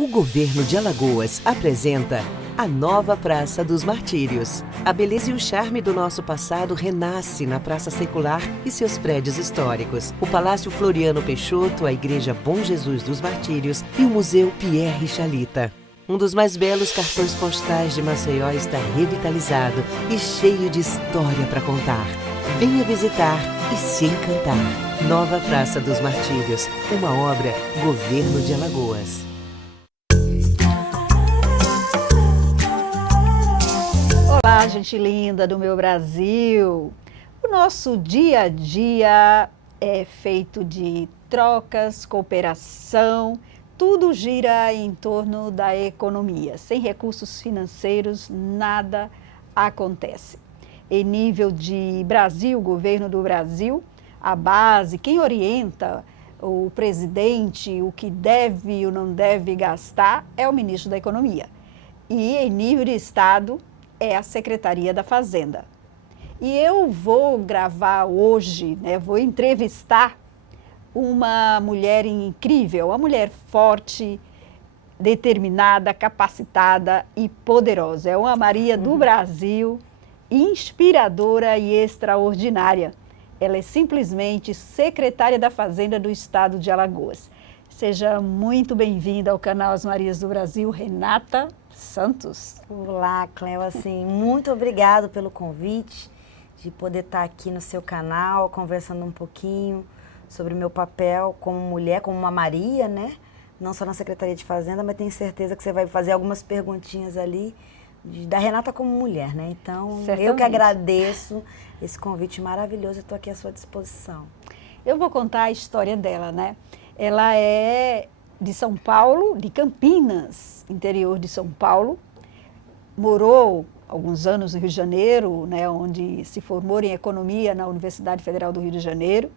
O governo de Alagoas apresenta a nova Praça dos Martírios. A beleza e o charme do nosso passado renasce na Praça Secular e seus prédios históricos. O Palácio Floriano Peixoto, a Igreja Bom Jesus dos Martírios e o Museu Pierre Chalita. Um dos mais belos cartões postais de Maceió está revitalizado e cheio de história para contar. Venha visitar e se encantar. Nova Praça dos Martírios, uma obra Governo de Alagoas. Olá, gente linda do meu Brasil! O nosso dia a dia é feito de trocas, cooperação, tudo gira em torno da economia. Sem recursos financeiros, nada acontece. Em nível de Brasil, governo do Brasil, a base, quem orienta o presidente, o que deve e o não deve gastar, é o ministro da Economia. E em nível de Estado, é a Secretaria da Fazenda. E eu vou gravar hoje, vou entrevistar uma mulher incrível, uma mulher forte, determinada, capacitada e poderosa. É uma Maria do Brasil, inspiradora e extraordinária. Ela é simplesmente secretária da Fazenda do Estado de Alagoas. Seja muito bem-vinda ao canal As Marias do Brasil, Renata Santos. Olá, Cléo, assim, muito obrigado pelo convite de poder estar aqui no seu canal, conversando um pouquinho sobre o meu papel como mulher, como uma Maria, né? Não só na Secretaria de Fazenda, mas tenho certeza que você vai fazer algumas perguntinhas ali da Renata como mulher, né? Então, certamente. Eu que agradeço esse convite maravilhoso, eu estou aqui à sua disposição. Eu vou contar a história dela, né? Ela é de São Paulo, de Campinas, interior de São Paulo. Morou alguns anos no Rio de Janeiro, né, onde se formou em Economia na Universidade Federal do Rio de Janeiro.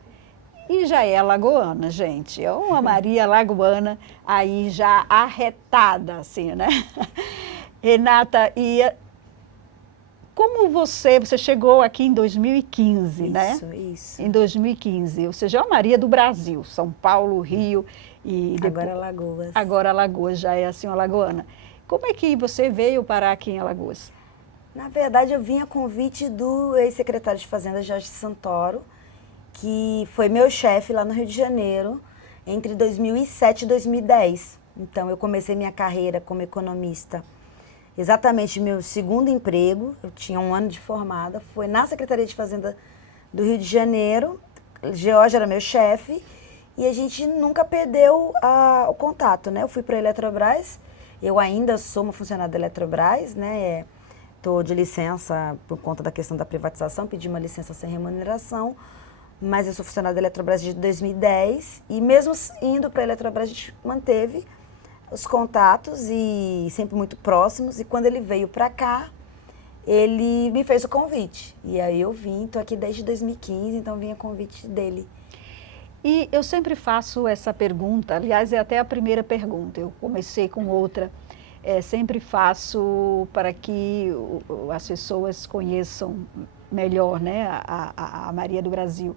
E já é alagoana, gente. É uma Maria alagoana, aí já arretada, assim, né? Renata, como você chegou aqui em 2015, né? Isso. Em 2015, ou seja, é uma Maria do Brasil, São Paulo, Rio e depois, agora Alagoas. Agora Alagoas, já é assim uma alagoana. Como é que você veio parar aqui em Alagoas? Na verdade, eu vim a convite do ex-secretário de Fazenda, Jorge Santoro, que foi meu chefe lá no Rio de Janeiro entre 2007 e 2010. Então, eu comecei minha carreira como economista. Exatamente meu segundo emprego, eu tinha 1 ano de formada, foi na Secretaria de Fazenda do Rio de Janeiro. Jorge era meu chefe e a gente nunca perdeu o contato, né? Eu fui para a Eletrobras, eu ainda sou uma funcionária da Eletrobras, né? Estou de licença por conta da questão da privatização, pedi uma licença sem remuneração, mas eu sou funcionária da Eletrobras desde 2010 e mesmo indo para a Eletrobras a gente manteve os contatos e sempre muito próximos, e quando ele veio para cá, ele me fez o convite. E aí eu vim, estou aqui desde 2015, então vim a convite dele. E eu sempre faço essa pergunta, aliás, é até a primeira pergunta, eu comecei com outra, sempre faço para que as pessoas conheçam melhor, né, a Maria do Brasil.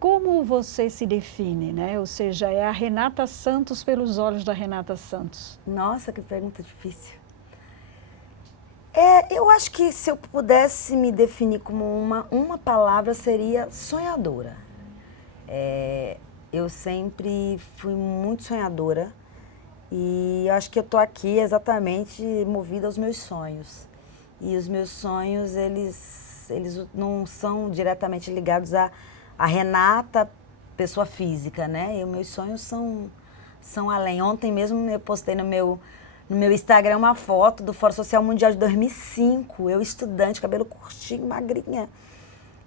Como você se define, né? Ou seja, é a Renata Santos pelos olhos da Renata Santos. Nossa, que pergunta difícil. Eu acho que se eu pudesse me definir como uma palavra, seria sonhadora. Eu sempre fui muito sonhadora e eu acho que eu estou aqui exatamente movida aos meus sonhos. E os meus sonhos, eles não são diretamente ligados a Renata, pessoa física, né? E os meus sonhos são além. Ontem mesmo eu postei no meu Instagram uma foto do Fórum Social Mundial de 2005. Eu estudante, cabelo curtinho, magrinha.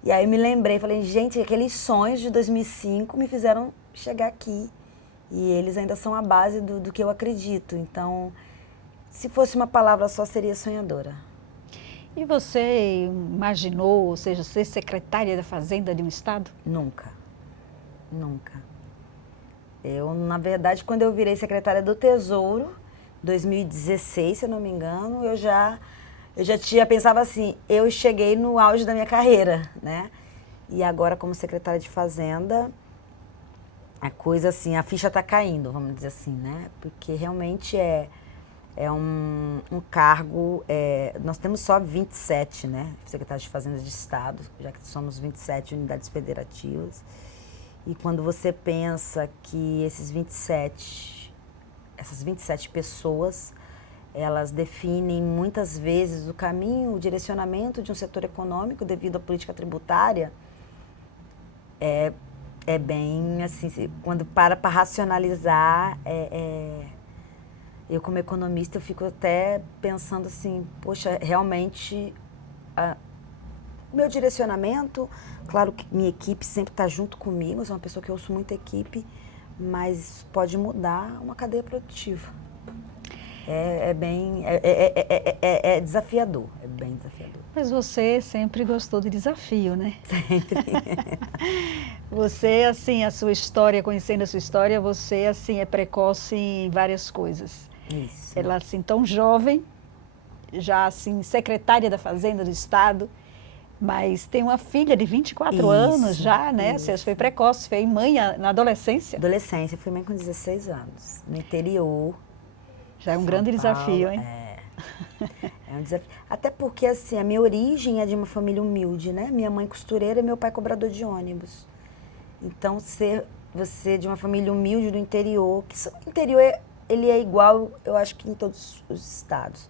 E aí eu me lembrei, falei, gente, aqueles sonhos de 2005 me fizeram chegar aqui. E eles ainda são a base do que eu acredito. Então, se fosse uma palavra só, seria sonhadora. E você imaginou, ou seja, ser secretária da Fazenda de um estado? Nunca. Eu, na verdade, quando eu virei secretária do Tesouro, 2016, se eu não me engano, eu já pensava assim, eu cheguei no auge da minha carreira, né? E agora, como secretária de Fazenda, a coisa assim, a ficha está caindo, vamos dizer assim, né? Porque realmente é um cargo, nós temos só 27, né? Secretários de Fazenda de Estado, já que somos 27 unidades federativas. E quando você pensa que essas 27 pessoas, elas definem muitas vezes o caminho, o direcionamento de um setor econômico devido à política tributária, é bem assim, quando para racionalizar, eu como economista eu fico até pensando assim, poxa, realmente meu direcionamento, claro que minha equipe sempre está junto comigo, eu sou uma pessoa que ouço muito a equipe, mas pode mudar uma cadeia produtiva. É desafiador, é bem desafiador. Mas você sempre gostou de desafio, né? Sempre. Você, assim, conhecendo a sua história, você, assim, é precoce em várias coisas. Isso. Ela, assim, tão jovem, já, assim, secretária da Fazenda do Estado, mas tem uma filha de 24 anos já, né? Você foi precoce, foi mãe na adolescência. Adolescência, fui mãe com 16 anos, no interior. Já é um grande desafio, hein? É um desafio. Até porque, assim, a minha origem é de uma família humilde, né? Minha mãe costureira e meu pai cobrador de ônibus. Então, você de uma família humilde do interior, que o interior ele é igual, eu acho que em todos os estados.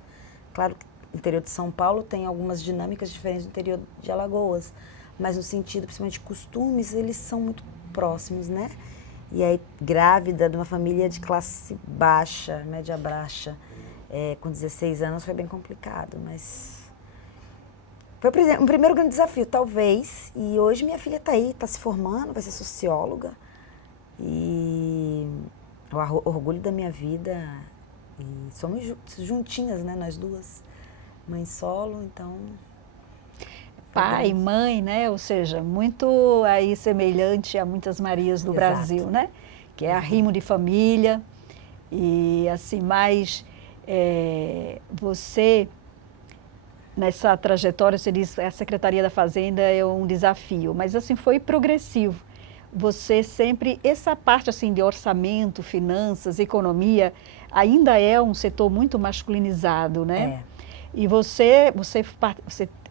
Claro que o interior de São Paulo tem algumas dinâmicas diferentes do interior de Alagoas, mas no sentido, principalmente de costumes, eles são muito próximos, né? E aí, grávida de uma família de classe baixa, média baixa, com 16 anos foi bem complicado, mas foi um primeiro grande desafio, talvez. E hoje minha filha está aí, está se formando, vai ser socióloga. E o orgulho da minha vida. E somos juntinhas, né, nós duas. Mãe solo, então... Pai, mãe, né? Ou seja, muito aí semelhante a muitas Marias do Brasil, né? Que é arrimo de família. E assim, mais você, nessa trajetória, você diz que a Secretaria da Fazenda é um desafio, mas assim, foi progressivo. Você sempre, essa parte assim de orçamento, finanças, economia, ainda é um setor muito masculinizado, né? E você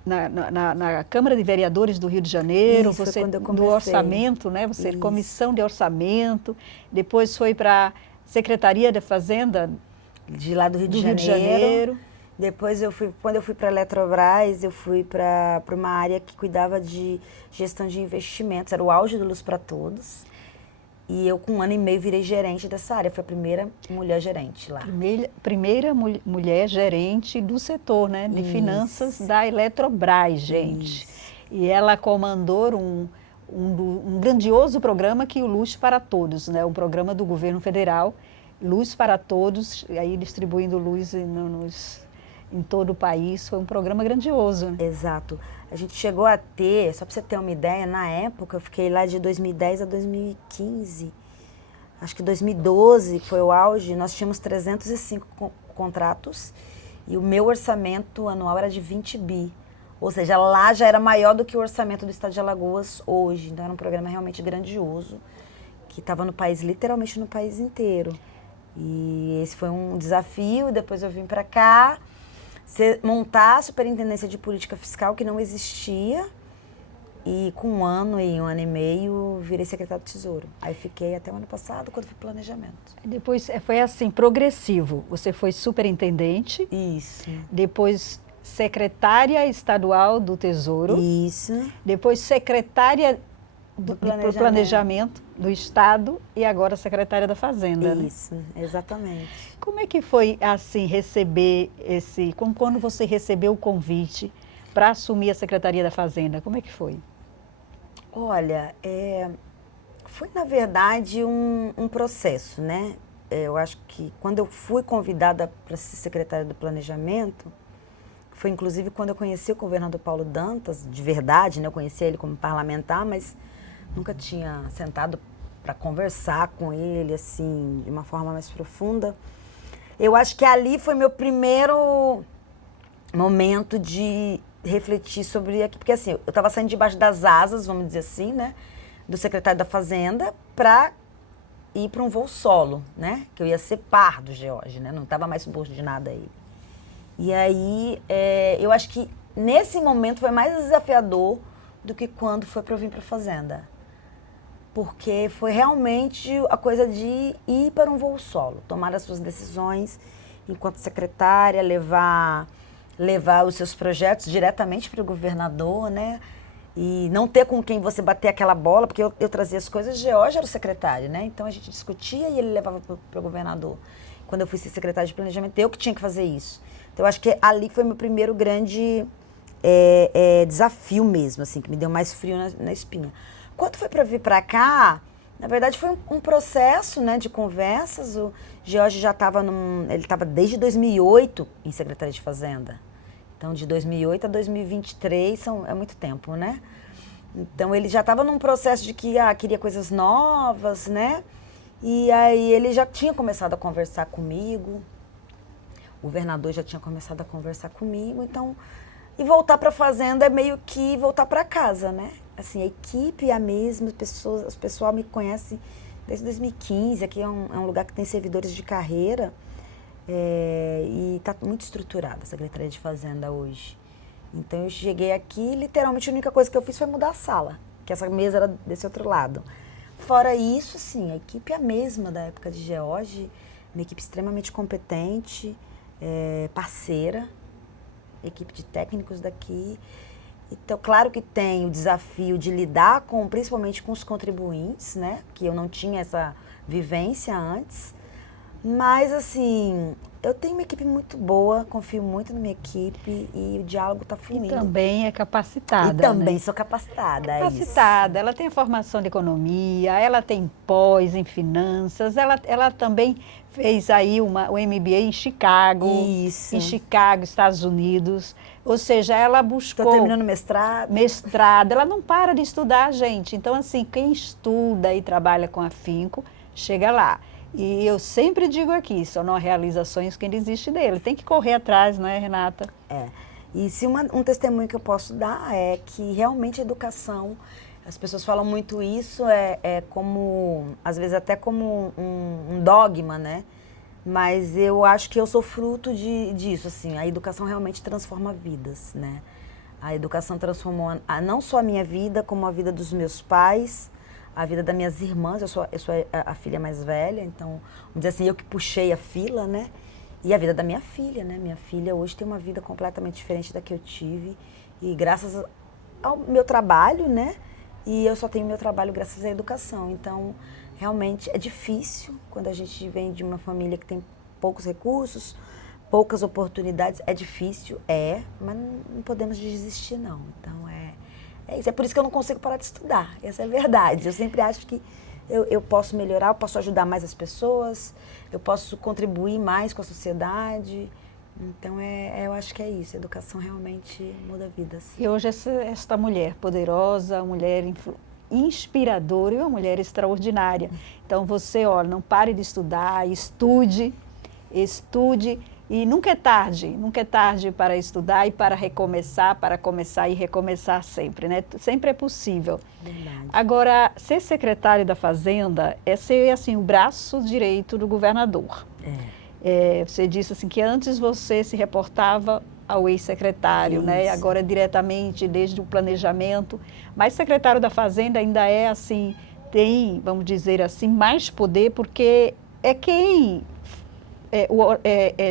na Câmara de Vereadores do Rio de Janeiro, Isso, você quando eu do orçamento, né? Você comissão de orçamento, depois foi para a Secretaria da Fazenda de lá do Rio de Janeiro. Depois quando eu fui para a Eletrobras, eu fui para uma área que cuidava de gestão de investimentos, era o auge do Luz para Todos. E eu, com 1 ano e meio, virei gerente dessa área. Foi a primeira mulher gerente lá. Primeira mulher gerente do setor, né? De finanças da Eletrobras, gente. E ela comandou um grandioso programa que é o Luz para Todos, né? Um programa do governo federal, Luz para Todos, aí distribuindo luz em todo o país. Foi um programa grandioso. Né? Exato. A gente chegou a ter, só para você ter uma ideia, na época, eu fiquei lá de 2010 a 2015. Acho que 2012 foi o auge, nós tínhamos 305 contratos e o meu orçamento anual era de 20 bi. Ou seja, lá já era maior do que o orçamento do estado de Alagoas hoje. Então era um programa realmente grandioso, que estava no país, literalmente no país inteiro. E esse foi um desafio, depois eu vim para cá, montar a Superintendência de Política Fiscal, que não existia, e com 1 ano e 1 ano e meio virei secretário do Tesouro. Aí fiquei até o ano passado, quando fui planejamento. Depois foi assim, progressivo. Você foi superintendente. Isso. Depois secretária estadual do Tesouro. Isso. Depois secretária do planejamento do Estado e agora secretária da Fazenda. Isso, né? Exatamente. Como é que foi, assim, receber quando você recebeu o convite para assumir a Secretaria da Fazenda? Como é que foi? Olha, foi, na verdade, um processo, né? Eu acho que quando eu fui convidada para ser secretária do Planejamento, foi inclusive quando eu conheci o governador Paulo Dantas, de verdade, né? Eu conhecia ele como parlamentar, mas nunca tinha sentado para conversar com ele, assim, de uma forma mais profunda. Eu acho que ali foi meu primeiro momento de refletir sobre aqui, porque assim, eu estava saindo debaixo das asas, vamos dizer assim, né, do secretário da Fazenda para ir para um voo solo, né? Que eu ia ser par do George, né? Não estava mais subordinada a ele. E aí, eu acho que nesse momento foi mais desafiador do que quando foi para eu vir para a Fazenda. Porque foi realmente a coisa de ir para um voo solo, tomar as suas decisões enquanto secretária, levar os seus projetos diretamente para o governador, né? E não ter com quem você bater aquela bola, porque eu trazia as coisas, George era o secretário, né? Então a gente discutia e ele levava para o governador. Quando eu fui ser secretária de planejamento, eu que tinha que fazer isso. Então eu acho que ali foi meu primeiro grande desafio mesmo, assim, que me deu mais frio na espinha. Quando foi para vir para cá, na verdade foi um processo, né, de conversas. O George já estava ele estava desde 2008 em Secretaria de Fazenda. Então, de 2008 a 2023 é muito tempo, né? Então, ele já estava num processo de que queria coisas novas, né? E aí ele já tinha começado a conversar comigo, o governador já tinha começado a conversar comigo, então... E voltar para a Fazenda é meio que voltar para casa, né? Assim, a equipe é a mesma, o pessoal me conhece desde 2015, aqui é um lugar que tem servidores de carreira, e está muito estruturada a Secretaria de Fazenda hoje. Então eu cheguei aqui, literalmente a única coisa que eu fiz foi mudar a sala, que essa mesa era desse outro lado. Fora isso, assim, a equipe é a mesma da época de George, uma equipe extremamente competente, parceira, equipe de técnicos daqui. Então, claro que tem o desafio de lidar principalmente com os contribuintes, né? Que eu não tinha essa vivência antes. Mas, assim, eu tenho uma equipe muito boa, confio muito na minha equipe e o diálogo está fluindo. E também é capacitada. E também, né? sou capacitada. Capacitada, ela tem formação de economia, ela tem pós em finanças, ela também fez aí o MBA em Chicago. Isso. Em Chicago, Estados Unidos. Ou seja, ela buscou... Estou terminando mestrado. Mestrado. Ela não para de estudar, gente. Então, assim, quem estuda e trabalha com afinco, chega lá. E eu sempre digo aqui, só não realiza sonhos quem desiste dele. Tem que correr atrás, não é, Renata? E se um testemunho que eu posso dar é que realmente a educação, as pessoas falam muito isso, como, às vezes até como um dogma, né? Mas eu acho que eu sou fruto disso, assim, a educação realmente transforma vidas, né? A educação transformou não só a minha vida, como a vida dos meus pais, a vida das minhas irmãs. Eu sou a filha mais velha, então, vamos dizer assim, eu que puxei a fila, né? E a vida da minha filha, né? Minha filha hoje tem uma vida completamente diferente da que eu tive. E graças ao meu trabalho, né? E eu só tenho meu trabalho graças à educação. Então, realmente é difícil quando a gente vem de uma família que tem poucos recursos, poucas oportunidades. É difícil, mas não podemos desistir, não. Então, é isso. É por isso que eu não consigo parar de estudar. Essa é a verdade. Eu sempre acho que eu posso melhorar, eu posso ajudar mais as pessoas, eu posso contribuir mais com a sociedade. Então, eu acho que é isso. A educação realmente muda vidas. E hoje esta mulher poderosa, mulher inspiradora e uma mulher extraordinária. Então, você, olha, não pare de estudar, estude e nunca é tarde para estudar e para recomeçar, para começar e recomeçar sempre, né? Sempre é possível. Verdade. Agora, ser secretário da Fazenda é ser, assim, o braço direito do governador. Você disse assim que antes você se reportava ao ex-secretário, né? Agora diretamente desde o planejamento, mas secretário da Fazenda ainda é assim, tem, vamos dizer assim, mais poder, porque é quem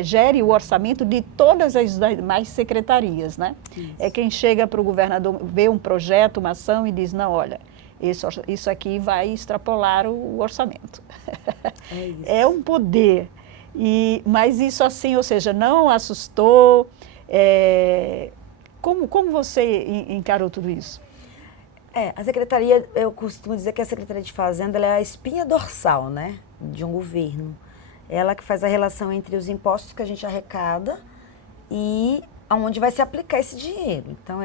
gere o orçamento de todas as demais secretarias, né? Isso. É quem chega para o governador, vê um projeto, uma ação e diz, não, olha, isso aqui vai extrapolar o orçamento. É um poder. Mas isso assim, ou seja, não assustou. Como você encarou tudo isso? A secretaria, eu costumo dizer que a Secretaria de Fazenda ela é a espinha dorsal, né, de um governo. Ela que faz a relação entre os impostos que a gente arrecada e aonde vai se aplicar esse dinheiro. Então,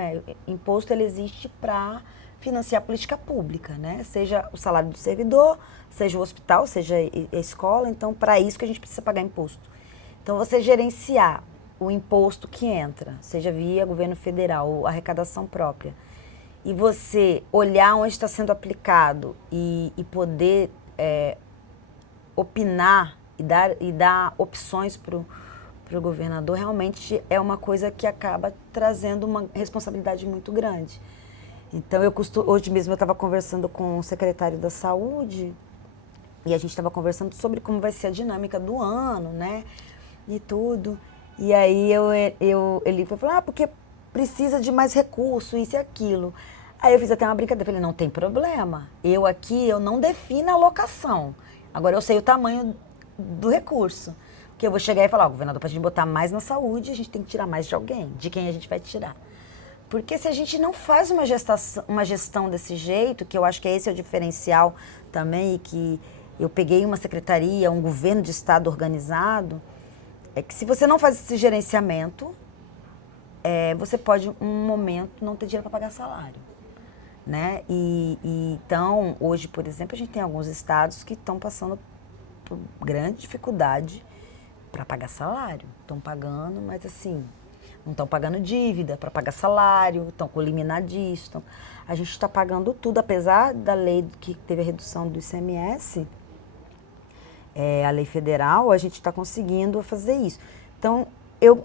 imposto ele existe para financiar a política pública, né? Seja o salário do servidor, seja o hospital, seja a escola. Então, para isso que a gente precisa pagar imposto. Então, você gerenciar o imposto que entra, seja via governo federal ou arrecadação própria, e você olhar onde está sendo aplicado e poder opinar e dar opções para o governador realmente é uma coisa que acaba trazendo uma responsabilidade muito grande. Então, hoje mesmo eu estava conversando com o secretário da Saúde e a gente estava conversando sobre como vai ser a dinâmica do ano, né? E tudo. E aí ele falou, porque precisa de mais recurso, isso e aquilo. Aí eu fiz até uma brincadeira, falei, não tem problema. Eu não defino a alocação. Agora eu sei o tamanho do recurso. Porque eu vou chegar e falar, governador, para a gente botar mais na saúde, a gente tem que tirar mais de alguém. De quem a gente vai tirar? Porque se a gente não faz uma gestão desse jeito, que eu acho que esse é o diferencial também, e que eu peguei uma secretaria, um governo de estado organizado, é que se você não faz esse gerenciamento, você pode, um momento, não ter dinheiro para pagar salário. Né? Então, hoje, por exemplo, a gente tem alguns estados que estão passando por grande dificuldade para pagar salário. Estão pagando, mas assim, não estão pagando dívida para pagar salário, estão com liminar disso. A gente está pagando tudo, apesar da lei que teve a redução do ICMS, a lei federal, a gente está conseguindo fazer isso. Então,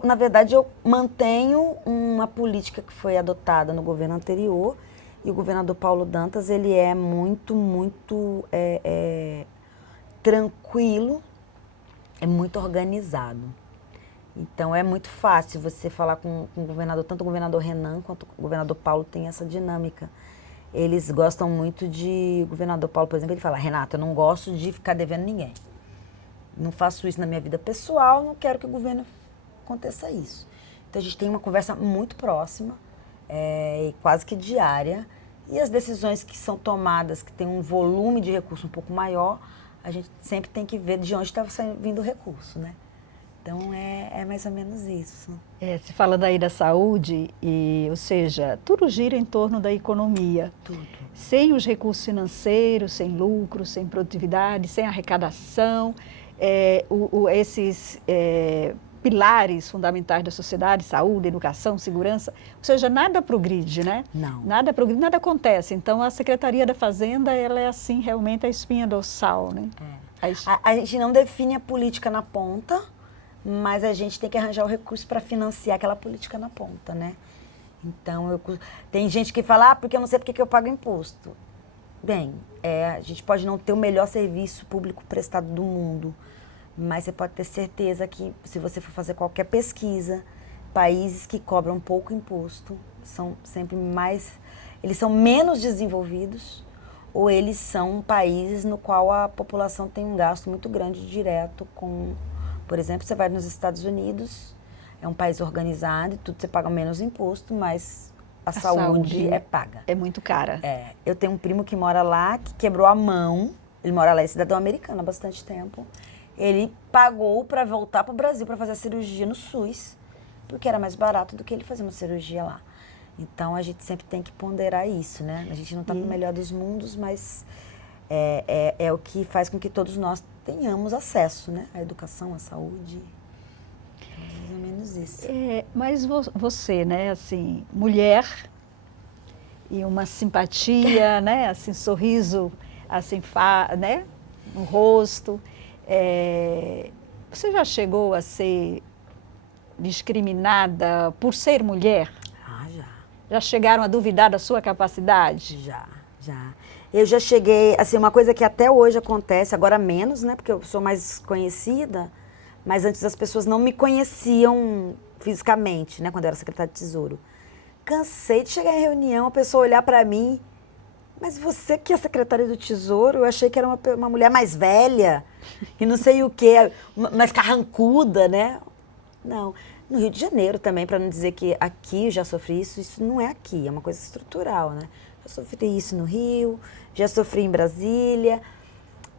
na verdade, eu mantenho uma política que foi adotada no governo anterior, e o governador Paulo Dantas, ele é muito, muito tranquilo, é muito organizado. Então, é muito fácil você falar com o governador, tanto o governador Renan quanto o governador Paulo tem essa dinâmica. Eles gostam muito o governador Paulo, por exemplo, ele fala, Renata, eu não gosto de ficar devendo ninguém. Não faço isso na minha vida pessoal, não quero que o governo aconteça isso. Então, a gente tem uma conversa muito próxima, quase que diária, e as decisões que são tomadas, que tem um volume de recurso um pouco maior, a gente sempre tem que ver de onde está vindo o recurso, né? Então, é mais ou menos isso. Se fala daí da saúde, ou seja, tudo gira em torno da economia. Tudo. Sem os recursos financeiros, sem lucro, sem produtividade, sem arrecadação, esses pilares fundamentais da sociedade, saúde, educação, segurança, ou seja, nada progride, né? Não. Nada progride, nada acontece. Então, a Secretaria da Fazenda, ela é assim, realmente a espinha dorsal, né? A gente não define a política na ponta, mas a gente tem que arranjar o recurso para financiar aquela política na ponta, né? Então, tem gente que fala, porque eu não sei porque que eu pago imposto. Bem, a gente pode não ter o melhor serviço público prestado do mundo, mas você pode ter certeza que, se você for fazer qualquer pesquisa, países que cobram pouco imposto são sempre eles são menos desenvolvidos, ou eles são países no qual a população tem um gasto muito grande direto com... Por exemplo, você vai nos Estados Unidos, é um país organizado, e tudo você paga menos imposto, mas a saúde é paga. É muito cara. Eu tenho um primo que mora lá, que quebrou a mão, ele mora lá, é cidadão americano há bastante tempo. Ele pagou para voltar para o Brasil para fazer a cirurgia no SUS, porque era mais barato do que ele fazer uma cirurgia lá. Então, a gente sempre tem que ponderar isso, né? A gente não está no melhor dos mundos, mas é o que faz com que todos nós tenhamos acesso, né? À educação, à saúde. Então, mais ou menos isso. Mas você, né, assim, mulher e uma simpatia, né? Assim, sorriso, assim, né? No rosto. Você já chegou a ser discriminada por ser mulher? Já. Já chegaram a duvidar da sua capacidade? Já. Eu já cheguei, assim, uma coisa que até hoje acontece, agora menos, né? Porque eu sou mais conhecida, mas antes as pessoas não me conheciam fisicamente, né? Quando eu era secretária de Tesouro. Cansei de chegar em reunião, a pessoa olhar para mim, mas você que é secretária do Tesouro, eu achei que era uma mulher mais velha, e não sei o quê, mais carrancuda, né? Não. No Rio de Janeiro também, para não dizer que aqui eu já sofri isso não é aqui, é uma coisa estrutural, né? Já sofri isso no Rio, já sofri em Brasília,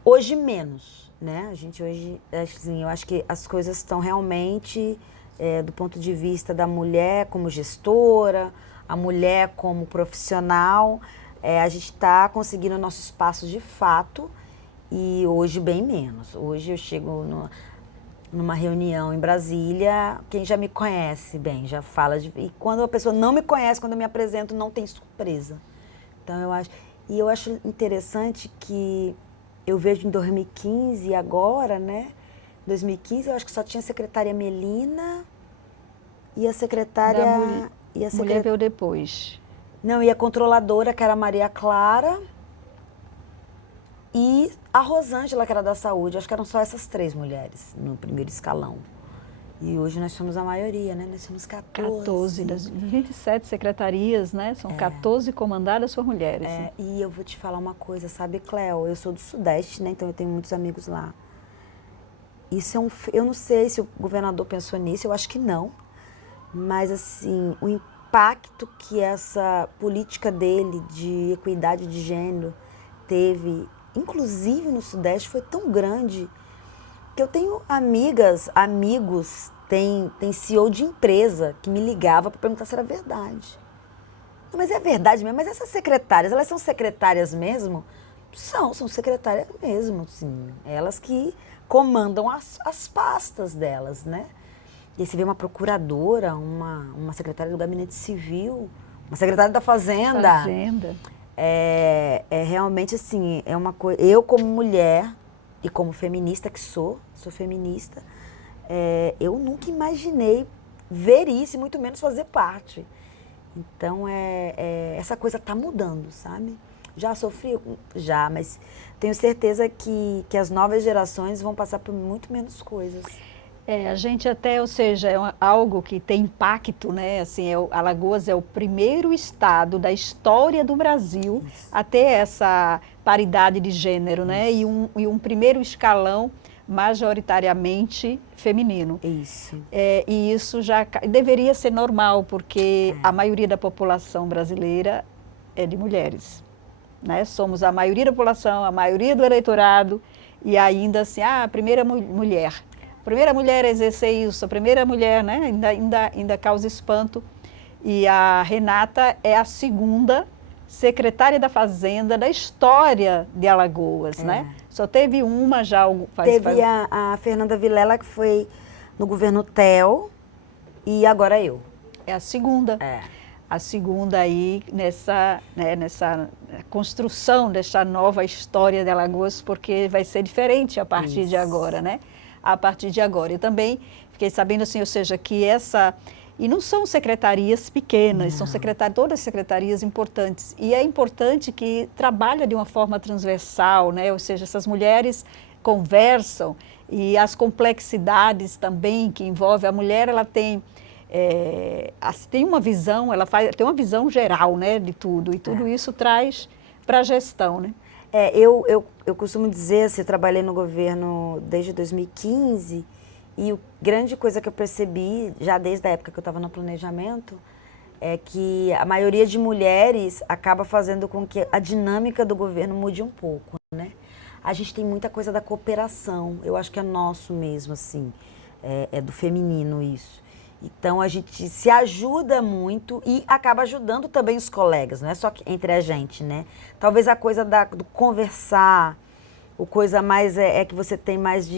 hoje menos, né? A gente hoje, assim, eu acho que as coisas estão realmente, do ponto de vista da mulher como gestora, a mulher como profissional, a gente está conseguindo o nosso espaço de fato, e hoje bem menos. Hoje eu chego numa reunião em Brasília, quem já me conhece bem, já fala e quando a pessoa não me conhece, quando eu me apresento, não tem surpresa. Então eu acho interessante que eu vejo em 2015 agora, né? 2015 eu acho que só tinha a secretária Melina e a secretária... Mulher veio depois. Não, e a controladora, que era a Maria Clara, e a Rosângela, que era da saúde. Acho que eram só essas 3 mulheres no primeiro escalão. E hoje nós somos a maioria, né? Nós somos 14. 14 das 27 secretarias, né? São 14 comandadas por mulheres. Né? E eu vou te falar uma coisa, sabe, Cleo? Eu sou do Sudeste, né? Então eu tenho muitos amigos lá. Isso é eu não sei se o governador pensou nisso, eu acho que não. Mas, assim, o impacto que essa política dele de equidade de gênero teve, inclusive no Sudeste, foi tão grande que eu tenho amigos, tem CEO de empresa que me ligava para perguntar se era verdade. Não, mas é verdade mesmo? Mas essas secretárias, elas são secretárias mesmo? São secretárias mesmo, sim. Elas que comandam as pastas delas, né? E aí você vê uma procuradora, uma secretária do Gabinete Civil, uma secretária da Fazenda. É realmente assim, é uma coisa... Eu, como mulher e como feminista que sou feminista, eu nunca imaginei ver isso e muito menos fazer parte. Então, essa coisa está mudando, sabe? Já sofri? Já, mas tenho certeza que as novas gerações vão passar por muito menos coisas. A gente até, ou seja, algo que tem impacto, né? Assim, Alagoas é o primeiro estado da história do Brasil a ter essa paridade de gênero, né? E um primeiro escalão majoritariamente feminino. Isso. E isso já deveria ser normal, porque a maioria da população brasileira é de mulheres, né? Somos a maioria da população, a maioria do eleitorado, e ainda assim, a primeira mulher. A primeira mulher a exercer isso, a primeira mulher, né, ainda causa espanto. E a Renata é a segunda secretária da Fazenda da história de Alagoas, né? Só teve uma já. Teve a Fernanda Vilela, que foi no governo Theo, e agora eu. É a segunda. A segunda aí nessa construção dessa nova história de Alagoas, porque vai ser diferente a partir de agora, né? A partir de agora. Eu também fiquei sabendo, assim, ou seja, que e não são secretarias pequenas, são todas secretarias importantes. E é importante que trabalhe de uma forma transversal, né? Ou seja, essas mulheres conversam e as complexidades também que envolve a mulher, ela tem uma visão, tem uma visão geral, né, de tudo. E tudo isso traz para a gestão, né? Eu costumo dizer, assim, eu trabalhei no governo desde 2015 e a grande coisa que eu percebi, já desde a época que eu estava no planejamento, é que a maioria de mulheres acaba fazendo com que a dinâmica do governo mude um pouco, né? A gente tem muita coisa da cooperação, eu acho que é nosso mesmo, assim, é do feminino isso. Então, a gente se ajuda muito e acaba ajudando também os colegas, não é só entre a gente, né? Talvez a coisa do conversar, o coisa mais que você tem mais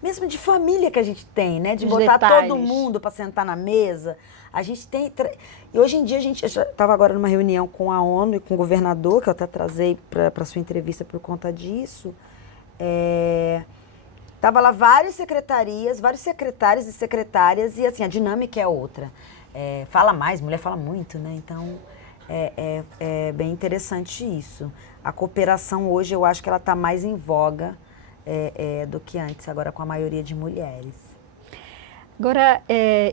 mesmo de família que a gente tem, né? De botar todo mundo para sentar na mesa. A gente tem... E hoje em dia, eu já estava agora numa reunião com a ONU e com o governador, que eu até trazei para sua entrevista por conta disso. Tava lá várias secretarias, vários secretários e secretárias, e assim, a dinâmica é outra. Fala mais, mulher fala muito, né? Então, é bem interessante isso. A cooperação hoje, eu acho que ela está mais em voga do que antes, agora com a maioria de mulheres. Agora,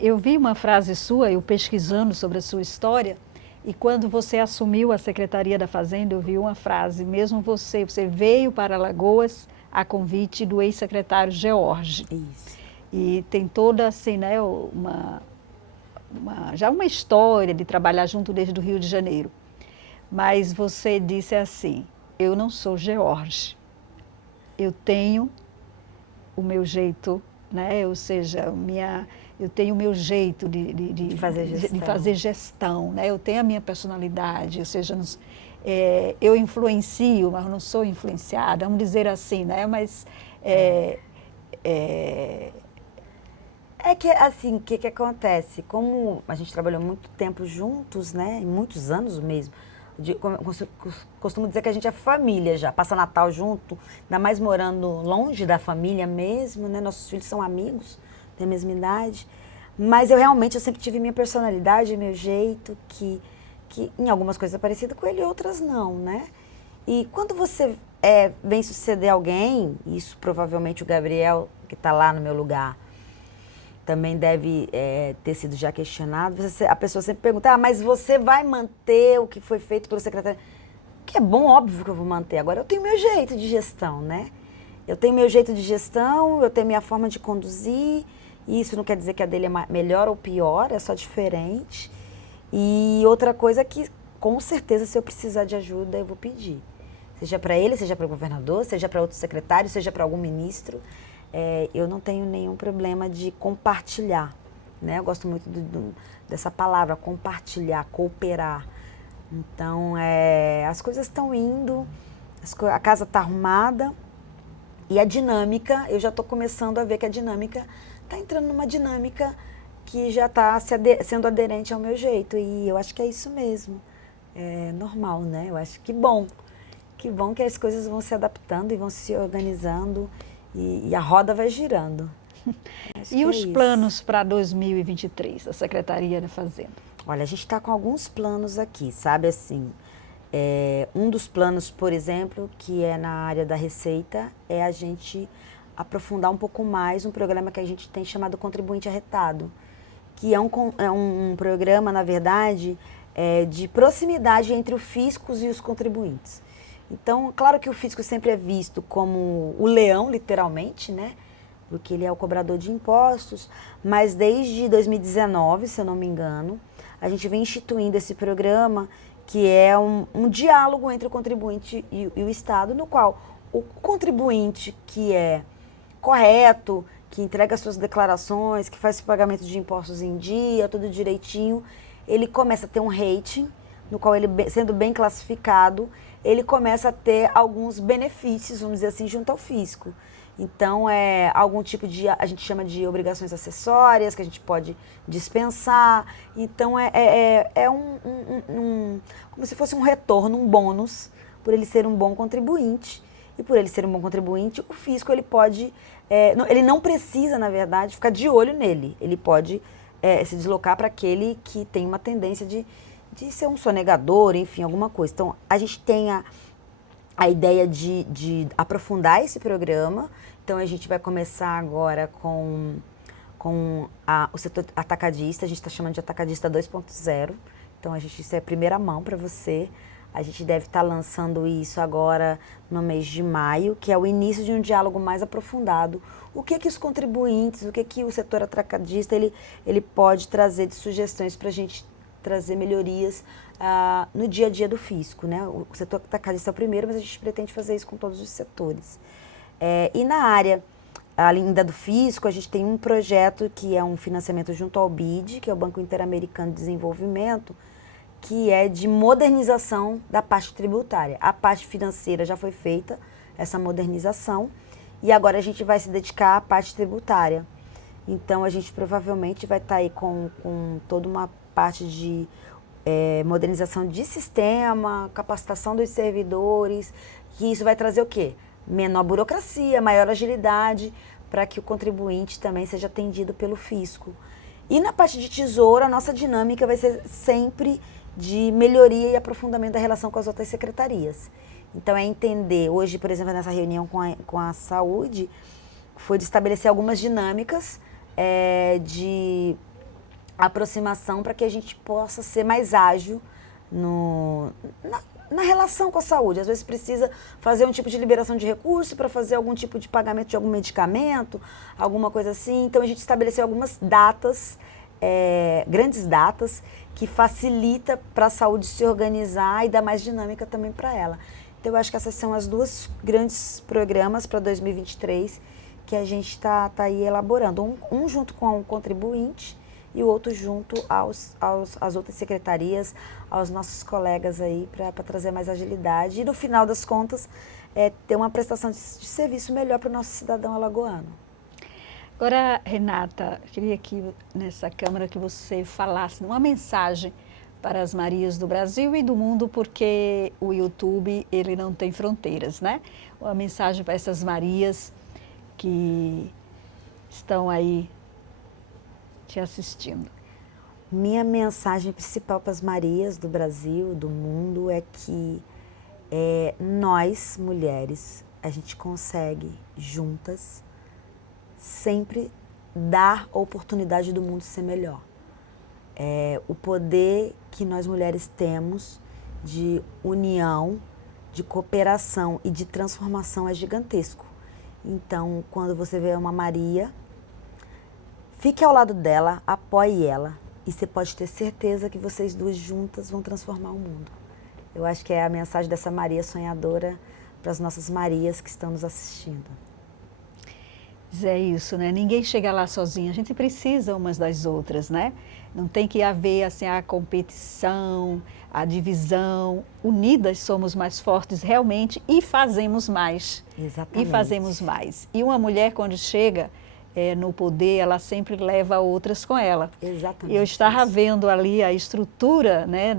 eu vi uma frase sua, eu pesquisando sobre a sua história, e quando você assumiu a Secretaria da Fazenda, eu vi uma frase, mesmo você veio para Alagoas a convite do ex-secretário George. Isso. E tem toda, assim, né, já uma história de trabalhar junto desde o Rio de Janeiro. Mas você disse assim, eu não sou George, eu tenho o meu jeito, né, ou seja, eu tenho o meu jeito de fazer gestão, né, eu tenho a minha personalidade, ou seja, eu influencio, mas não sou influenciada, vamos dizer assim, né? Mas que, assim, o que acontece? Como a gente trabalhou muito tempo juntos, né? Muitos anos mesmo. Costumo dizer que a gente é família já, passa Natal junto, ainda mais morando longe da família mesmo, né? Nossos filhos são amigos, têm a mesma idade. Mas eu sempre tive minha personalidade, meu jeito, que em algumas coisas é parecido com ele, outras não, né? E quando você vem suceder alguém, isso provavelmente o Gabriel, que está lá no meu lugar, também deve ter sido já questionado. A pessoa sempre pergunta, mas você vai manter o que foi feito pelo secretário? Que é bom, óbvio que eu vou manter. Agora, eu tenho meu jeito de gestão, né? Eu tenho meu jeito de gestão, eu tenho minha forma de conduzir, e isso não quer dizer que a dele é melhor ou pior, é só diferente. E outra coisa que, com certeza, se eu precisar de ajuda, eu vou pedir. Seja para ele, seja para o governador, seja para outro secretário, seja para algum ministro. Eu não tenho nenhum problema de compartilhar, né? Eu gosto muito dessa palavra, compartilhar, cooperar. Então, as coisas estão indo, a casa está arrumada e a dinâmica, eu já estou começando a ver que a dinâmica está entrando numa dinâmica que já está sendo aderente ao meu jeito. E eu acho que é isso mesmo. É normal, né? Eu acho que bom. Que bom que as coisas vão se adaptando e vão se organizando e a roda vai girando. E os planos para 2023, da Secretaria da Fazenda? Olha, a gente está com alguns planos aqui, sabe assim, um dos planos, por exemplo, que é na área da Receita, é a gente aprofundar um pouco mais um programa que a gente tem chamado Contribuinte Arretado, que é um programa, na verdade, de proximidade entre o fisco e os contribuintes. Então, claro que o fisco sempre é visto como o leão, literalmente, né? Porque ele é o cobrador de impostos, mas desde 2019, se eu não me engano, a gente vem instituindo esse programa, que é um diálogo entre o contribuinte e o Estado, no qual o contribuinte que é correto, que entrega suas declarações, que faz o pagamento de impostos em dia, tudo direitinho, ele começa a ter um rating, no qual ele, sendo bem classificado, ele começa a ter alguns benefícios, vamos dizer assim, junto ao fisco. Então, algum tipo de, a gente chama de obrigações acessórias, que a gente pode dispensar. Então, como se fosse um retorno, um bônus, por ele ser um bom contribuinte. E por ele ser um bom contribuinte, o fisco, ele pode, ele não precisa, na verdade, ficar de olho nele. Ele pode se deslocar para aquele que tem uma tendência de ser um sonegador, enfim, alguma coisa. Então, a gente tem a ideia de aprofundar esse programa. Então, a gente vai começar agora com o setor atacadista, a gente está chamando de atacadista 2.0. Então, isso é a primeira mão para você. A gente deve estar lançando isso agora no mês de maio, que é o início de um diálogo mais aprofundado. O que os contribuintes, o que o setor atacadista, ele pode trazer de sugestões para a gente trazer melhorias no dia a dia do fisco, né? O setor atacadista é o primeiro, mas a gente pretende fazer isso com todos os setores. E na área ainda do fisco, a gente tem um projeto que é um financiamento junto ao BID, que é o Banco Interamericano de Desenvolvimento, que é de modernização da parte tributária. A parte financeira já foi feita, essa modernização, e agora a gente vai se dedicar à parte tributária. Então, a gente provavelmente vai estar aí com toda uma parte de modernização de sistema, capacitação dos servidores, que isso vai trazer o quê? Menor burocracia, maior agilidade, para que o contribuinte também seja atendido pelo fisco. E na parte de tesouro, a nossa dinâmica vai ser sempre de melhoria e aprofundamento da relação com as outras secretarias. Então, é entender, hoje, por exemplo, nessa reunião com a saúde, foi de estabelecer algumas dinâmicas de aproximação para que a gente possa ser mais ágil na relação com a saúde. Às vezes precisa fazer um tipo de liberação de recurso para fazer algum tipo de pagamento de algum medicamento, alguma coisa assim. Então, a gente estabeleceu algumas datas, grandes datas, que facilita para a saúde se organizar e dar mais dinâmica também para ela. Então, eu acho que essas são as duas grandes programas para 2023 que a gente está aí elaborando. Um junto com o contribuinte e o outro junto às outras secretarias, aos nossos colegas aí, para trazer mais agilidade. E, no final das contas, ter uma prestação de serviço melhor para o nosso cidadão alagoano. Agora, Renata, queria que nessa Câmara que você falasse uma mensagem para as Marias do Brasil e do mundo, porque o YouTube, ele não tem fronteiras, né? Uma mensagem para essas Marias que estão aí te assistindo. Minha mensagem principal para as Marias do Brasil, do mundo, é que nós, mulheres, a gente consegue, juntas, sempre dar a oportunidade do mundo ser melhor. O poder que nós mulheres temos de união, de cooperação e de transformação é gigantesco. Então, quando você vê uma Maria, fique ao lado dela, apoie ela e você pode ter certeza que vocês duas juntas vão transformar o mundo. Eu acho que é a mensagem dessa Maria sonhadora para as nossas Marias que estão nos assistindo. É isso, né? Ninguém chega lá sozinha, a gente precisa umas das outras, né? Não tem que haver assim, a competição, a divisão. Unidas somos mais fortes realmente e fazemos mais. Exatamente. E fazemos mais. E uma mulher, quando chega no poder, ela sempre leva outras com ela. Exatamente. Eu estava vendo ali a estrutura, né,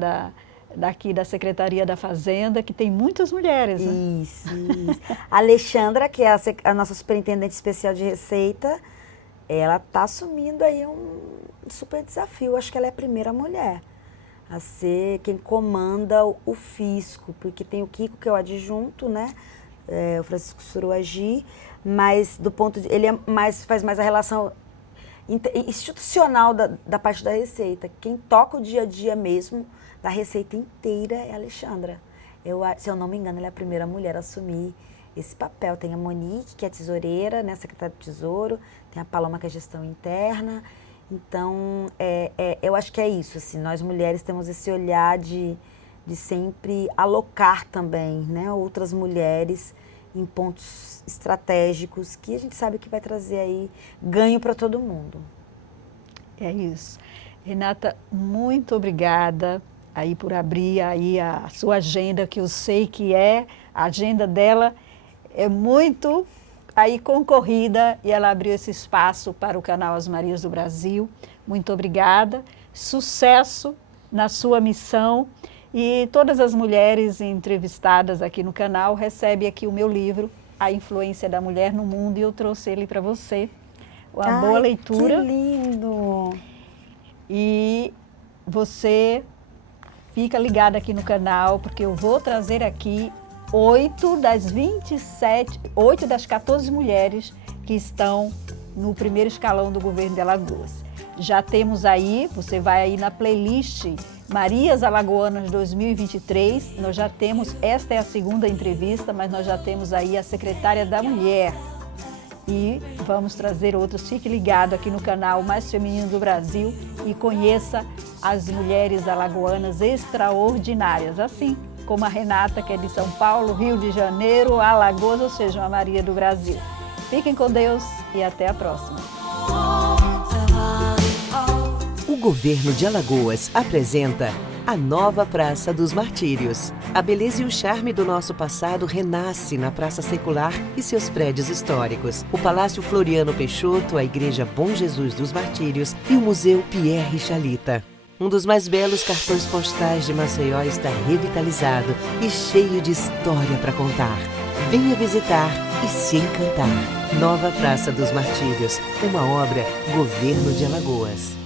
daqui da Secretaria da Fazenda, que tem muitas mulheres. Né? Isso. A Alexandra, que é a nossa superintendente especial de Receita, ela está assumindo aí um super desafio. Acho que ela é a primeira mulher a ser quem comanda o fisco, porque tem o Kiko, que é o adjunto, né? O Francisco Suruagi, mas ele faz mais a relação institucional da parte da Receita. Quem toca o dia a dia mesmo da Receita inteira é a Alexandra. Se eu não me engano, ela é a primeira mulher a assumir esse papel. Tem a Monique, que é tesoureira, né, secretária do Tesouro, tem a Paloma, que é gestão interna. Então, eu acho que é isso, assim, nós mulheres temos esse olhar de sempre alocar também, né, outras mulheres em pontos estratégicos que a gente sabe que vai trazer aí ganho para todo mundo. É isso. Renata, muito obrigada aí por abrir aí a sua agenda, que eu sei que a agenda dela é muito aí concorrida e ela abriu esse espaço para o canal As Marias do Brasil. Muito obrigada. Sucesso na sua missão. E todas as mulheres entrevistadas aqui no canal recebem aqui o meu livro, A Influência da Mulher no Mundo, e eu trouxe ele para você. Uma boa leitura. Que lindo! E você fica ligado aqui no canal, porque eu vou trazer aqui 8 das 14 mulheres que estão no primeiro escalão do governo de Alagoas. Já temos aí, você vai aí na playlist Marias Alagoanas 2023, nós já temos, esta é a segunda entrevista, mas nós já temos aí a secretária da Mulher. E vamos trazer outros. Fique ligado aqui no canal Mais Feminino do Brasil e conheça as mulheres alagoanas extraordinárias, assim como a Renata, que é de São Paulo, Rio de Janeiro, Alagoas, ou seja, uma Maria do Brasil. Fiquem com Deus e até a próxima. O governo de Alagoas apresenta a nova Praça dos Martírios. A beleza e o charme do nosso passado renasce na Praça Secular e seus prédios históricos. O Palácio Floriano Peixoto, a Igreja Bom Jesus dos Martírios e o Museu Pierre Chalita. Um dos mais belos cartões postais de Maceió está revitalizado e cheio de história para contar. Venha visitar e se encantar. Nova Praça dos Martírios, uma obra Governo de Alagoas.